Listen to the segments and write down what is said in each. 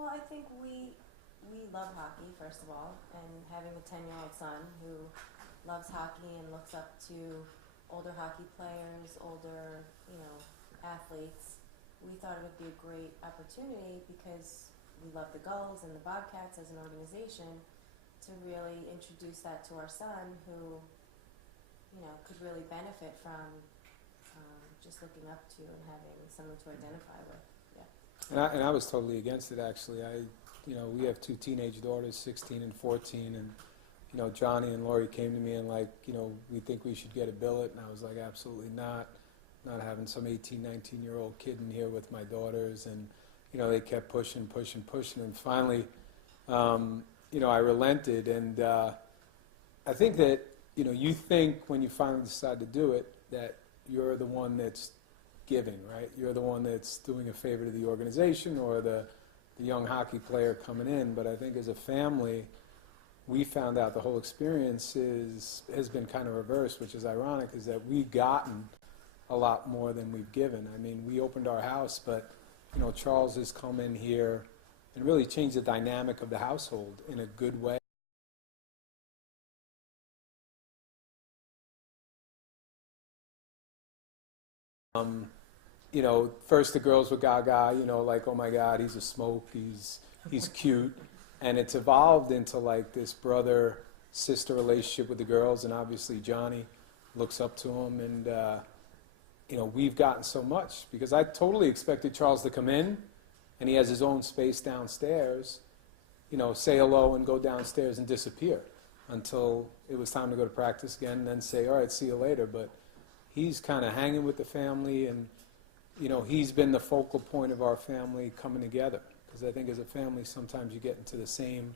Well, I think we love hockey, first of all, and having a 10-year-old son who loves hockey and looks up to older hockey players, older, athletes, we thought it would be a great opportunity because we love the Gulls and the Bobcats as an organization to really introduce that to our son who, could really benefit from just looking up to and having someone to identify with. Yeah. And I was totally against it, actually. We have two teenage daughters, 16 and 14, and Johnny and Lori came to me and we think we should get a billet, and I was like, absolutely not having some 18, 19-year-old kid in here with my daughters, and they kept pushing, and finally, I relented, and I think that you think when you finally decide to do it that you're the one that's giving, right? You're the one that's doing a favor to the organization or the young hockey player coming in, but I think as a family, we found out the whole experience has been kind of reversed, which is ironic, is that we've gotten a lot more than we've given. I mean, we opened our house, but Charles has come in here and really changed the dynamic of the household in a good way. First the girls were gaga, like, oh my God, he's a smoke, he's cute. And it's evolved into like this brother-sister relationship with the girls, and obviously Johnny looks up to him, and we've gotten so much because I totally expected Charles to come in, and he has his own space downstairs, say hello and go downstairs and disappear until it was time to go to practice again, and then say, all right, see you later. But he's kind of hanging with the family, and he's been the focal point of our family coming together. Because I think as a family, sometimes you get into the same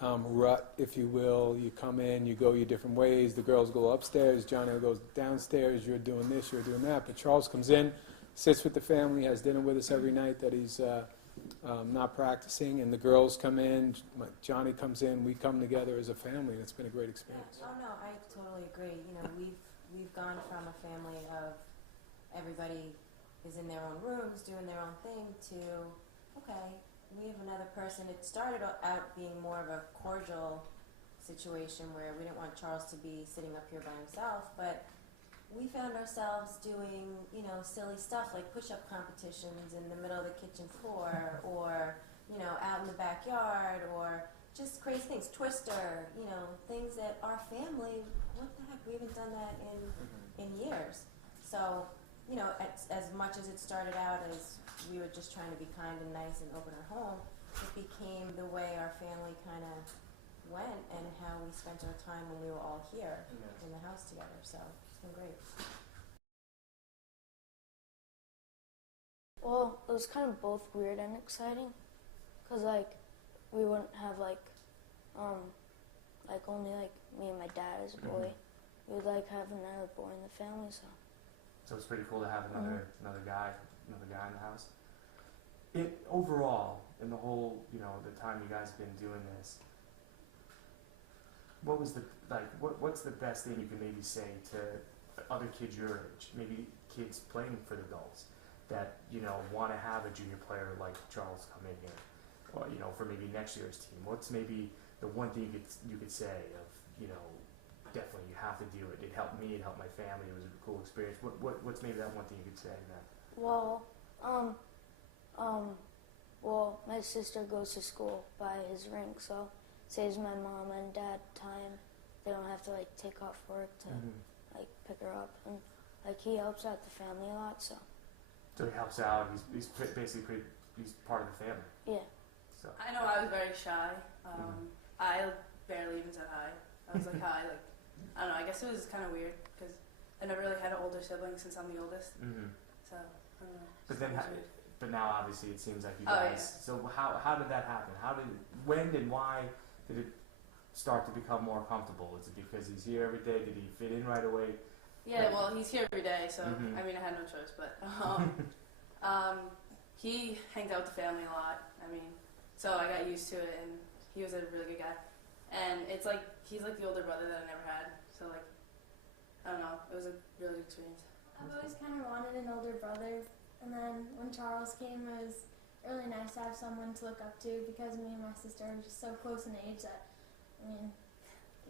rut, if you will. You come in, you go your different ways. The girls go upstairs, Johnny goes downstairs. You're doing this, you're doing that. But Charles comes in, sits with the family, has dinner with us every night that he's not practicing. And the girls come in, Johnny comes in. We come together as a family, and it's been a great experience. Yeah. Oh no, I totally agree. We've gone from a family of everybody is in their own rooms doing their own thing to, okay, we have another person. It started out being more of a cordial situation where we didn't want Charles to be sitting up here by himself, but we found ourselves doing, silly stuff like push-up competitions in the middle of the kitchen floor or, out in the backyard or just crazy things, Twister, things that our family, what the heck, we haven't done that in years. So, as much as it started out as we were just trying to be kind and nice and open our home, it became the way our family kind of went and how we spent our time when we were all here in the house together. So it's been great. Well, it was kind of both weird and exciting, because we wouldn't have only me and my dad as a boy. We would have another boy in the family. So it's pretty cool to have another guy in the house. Overall, in the whole, the time you guys have been doing this, what was what's the best thing you can maybe say to other kids your age, maybe kids playing for the Gulls, that want to have a junior player like Charles come in here, or for maybe next year's team? What's maybe the one thing you could say of definitely you have to do it. It helped me. It helped my family. It was a cool experience. What's maybe that one thing you could say then? Well, my sister goes to school by his rink, so it saves my mom and dad time. They don't have to take off work to pick her up, and he helps out the family a lot. So he helps out. He's basically he's part of the family. Yeah. So I know I was very shy. I barely even said hi. I was hi, I don't know, I guess it was kind of weird because I never really had an older sibling since I'm the oldest. So, I don't know. But now obviously it seems like you guys. Yeah. So how did that happen? When and why did it start to become more comfortable? Is it because he's here every day? Did he fit in right away? Yeah, well, he's here every day, so I mean, I had no choice. But he hangs out with the family a lot. I mean, so I got used to it, and he was a really good guy. And it's he's the older brother that I never had. So I don't know, it was a really good experience. I've always kind of wanted an older brother, and then when Charles came, I was really nice to have someone to look up to because me and my sister are just so close in age that, I mean,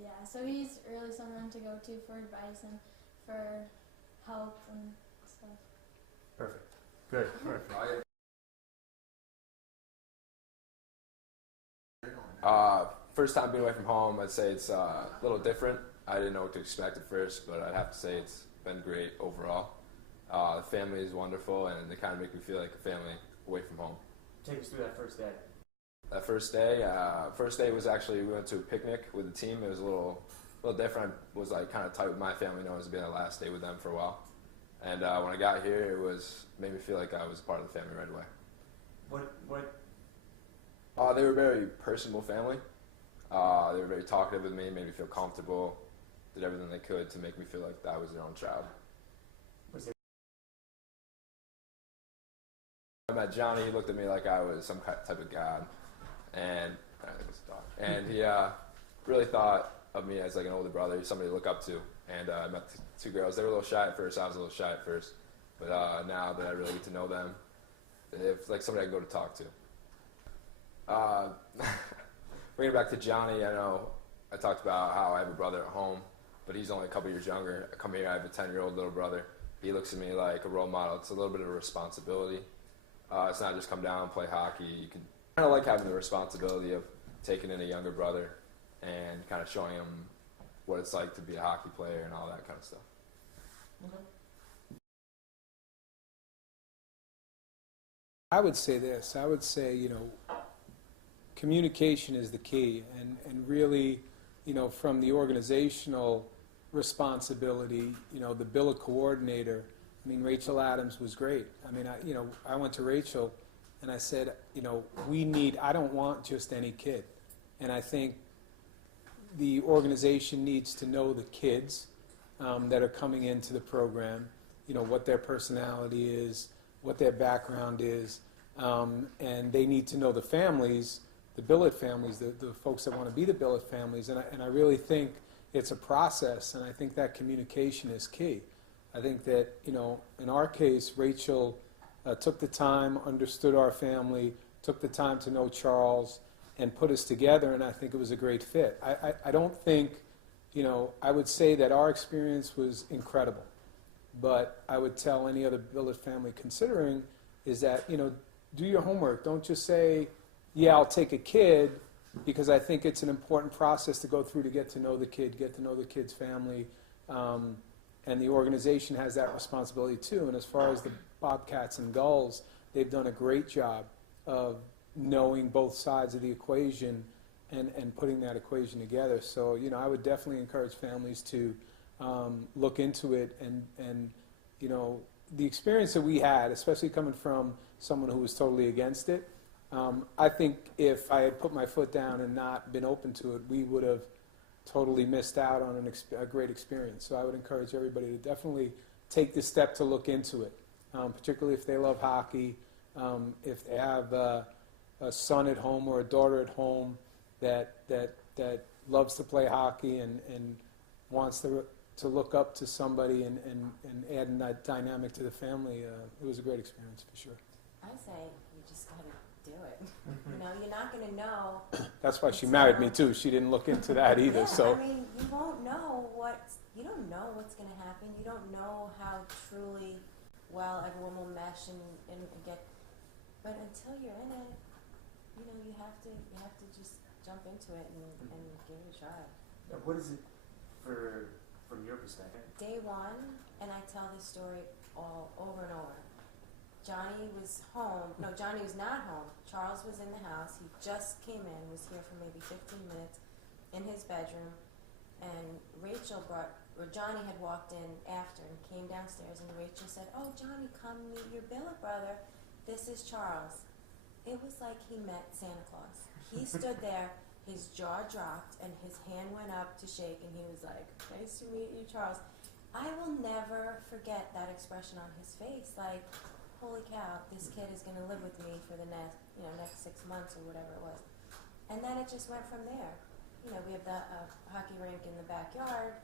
yeah. So he's really someone to go to for advice and for help and stuff. Perfect. Good. Perfect. First time being away from home, I'd say it's a little different. I didn't know what to expect at first, but I'd have to say it's been great overall. The family is wonderful, and they kind of make me feel like a family away from home. Take us through that first day. That first day was actually, we went to a picnic with the team. It was a little different. I was like kind of tight with my family, knowing it was being the last day with them for a while. And when I got here, made me feel like I was part of the family right away. What? They were a very personable family. They were very talkative with me, made me feel comfortable, did everything they could to make me feel like I was their own child. Was there? I met Johnny. He looked at me like I was some type of god, and I think it's a dog. And he really thought of me as like an older brother, somebody to look up to. And I met two girls. They were a little shy at first. I was a little shy at first, but now that I really get to know them, it's like somebody I can go to talk to. Bringing it back to Johnny, I know I talked about how I have a brother at home, but he's only a couple years younger. I come here, I have a 10-year-old little brother. He looks at me like a role model. It's a little bit of a responsibility. It's not just come down and play hockey. You can kind of like having the responsibility of taking in a younger brother and kind of showing him what it's like to be a hockey player and all that kind of stuff. Okay. I would say this. I would say, communication is the key, and really, from the organizational responsibility, the Billet coordinator, Rachel Adams was great. I went to Rachel and I said, I don't want just any kid. And I think the organization needs to know the kids that are coming into the program, what their personality is, what their background is, and they need to know the families, the Billet families, the folks that want to be the Billet families, and I really think it's a process, and I think that communication is key. I think that, in our case, Rachel took the time, understood our family, took the time to know Charles, and put us together, and I think it was a great fit. I don't think, I would say that our experience was incredible, but I would tell any other Billet family considering is that, do your homework. Don't just say, yeah, I'll take a kid, because I think it's an important process to go through to get to know the kid, get to know the kid's family, and the organization has that responsibility too. And as far as the Bobcats and Gulls, they've done a great job of knowing both sides of the equation and putting that equation together. So, I would definitely encourage families to look into it, and the experience that we had, especially coming from someone who was totally against it, I think if I had put my foot down and not been open to it, we would have totally missed out on a great experience. So I would encourage everybody to definitely take the step to look into it, particularly if they love hockey, if they have a son at home or a daughter at home that loves to play hockey and wants to look up to somebody and add that dynamic to the family. It was a great experience for sure. I say you just got to do it. You're not going to know. That's why she married me too. She didn't look into that either. Yeah, So you won't know you don't know what's going to happen. You don't know how truly well everyone will mesh and get. But until you're in it, you have to just jump into it and give it a try. Now, what is it from your perspective? Day one, and I tell this story all over and over. Johnny was home. No, Johnny was not home. Charles was in the house. He just came in, was here for maybe 15 minutes in his bedroom, and Johnny had walked in after and came downstairs, and Rachel said, "Oh, Johnny, come meet your Billet brother. This is Charles." It was like he met Santa Claus. He stood there, his jaw dropped, and his hand went up to shake, and he was like, "Nice to meet you, Charles." I will never forget that expression on his face, like, holy cow, this kid is going to live with me for the next 6 months or whatever it was. And then it just went from there. We have the hockey rink in the backyard.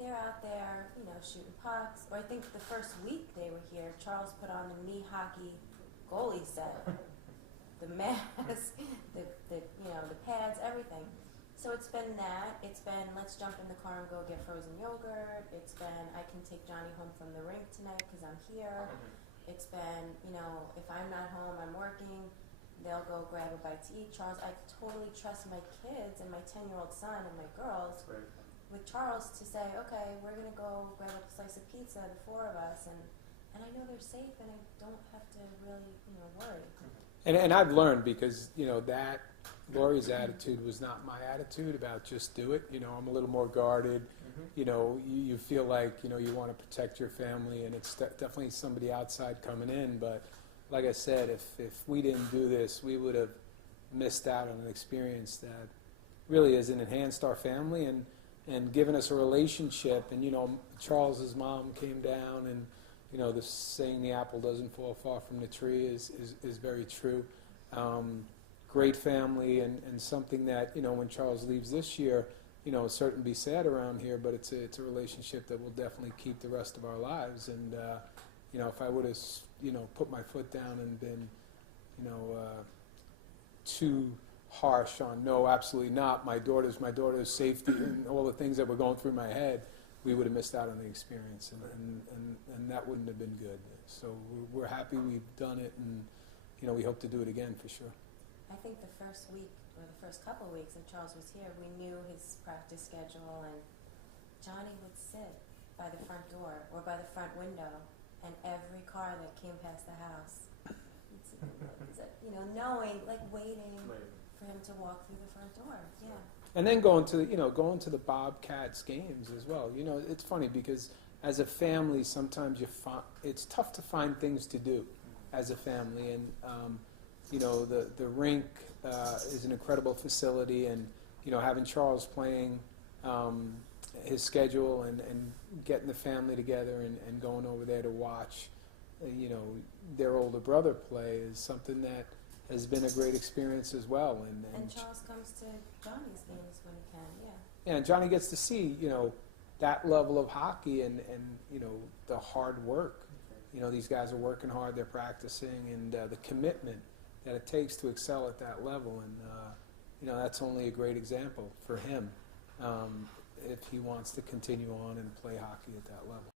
They're out there, shooting pucks. Or I think the first week they were here, Charles put on the knee hockey goalie set. the mask, the pads, everything. So it's been that. It's been let's jump in the car and go get frozen yogurt. It's been I can take Johnny home from the rink tonight because I'm here. It's been if I'm not home, I'm working. They'll go grab a bite to eat. Charles, I totally trust my kids and my 10-year-old son and my girls Right. with Charles to say, okay, we're gonna go grab a slice of pizza, the four of us, and I know they're safe and I don't have to really worry. And I've learned because, that Lori's attitude was not my attitude about just do it. I'm a little more guarded. You feel like, you want to protect your family, and it's definitely somebody outside coming in. But like I said, if we didn't do this, we would have missed out on an experience that really has enhanced our family and given us a relationship. And, Charles's mom came down and, the saying the apple doesn't fall far from the tree is very true. Great family and something that, when Charles leaves this year, it's certain to be sad around here, but it's a relationship that will definitely keep the rest of our lives. And, if I would have, put my foot down and been, too harsh on, no, absolutely not, my daughter's safety and all the things that were going through my head, we would have missed out on the experience, and that wouldn't have been good. So we're happy we've done it, and we hope to do it again for sure. I think the first week or the first couple of weeks that Charles was here, we knew his practice schedule, and Johnny would sit by the front door or by the front window, and every car that came past the house, knowing, like waiting for him to walk through the front door. Yeah. And then going to the Bobcats games as well. It's funny because as a family, sometimes it's tough to find things to do as a family, and the rink is an incredible facility, and having Charles playing his schedule and getting the family together and going over there to watch their older brother play is something that has been a great experience as well. And Charles comes to Johnny's games when he can, yeah. Yeah, and Johnny gets to see, that level of hockey and the hard work. These guys are working hard, they're practicing, and the commitment that it takes to excel at that level. And, that's only a great example for him if he wants to continue on and play hockey at that level.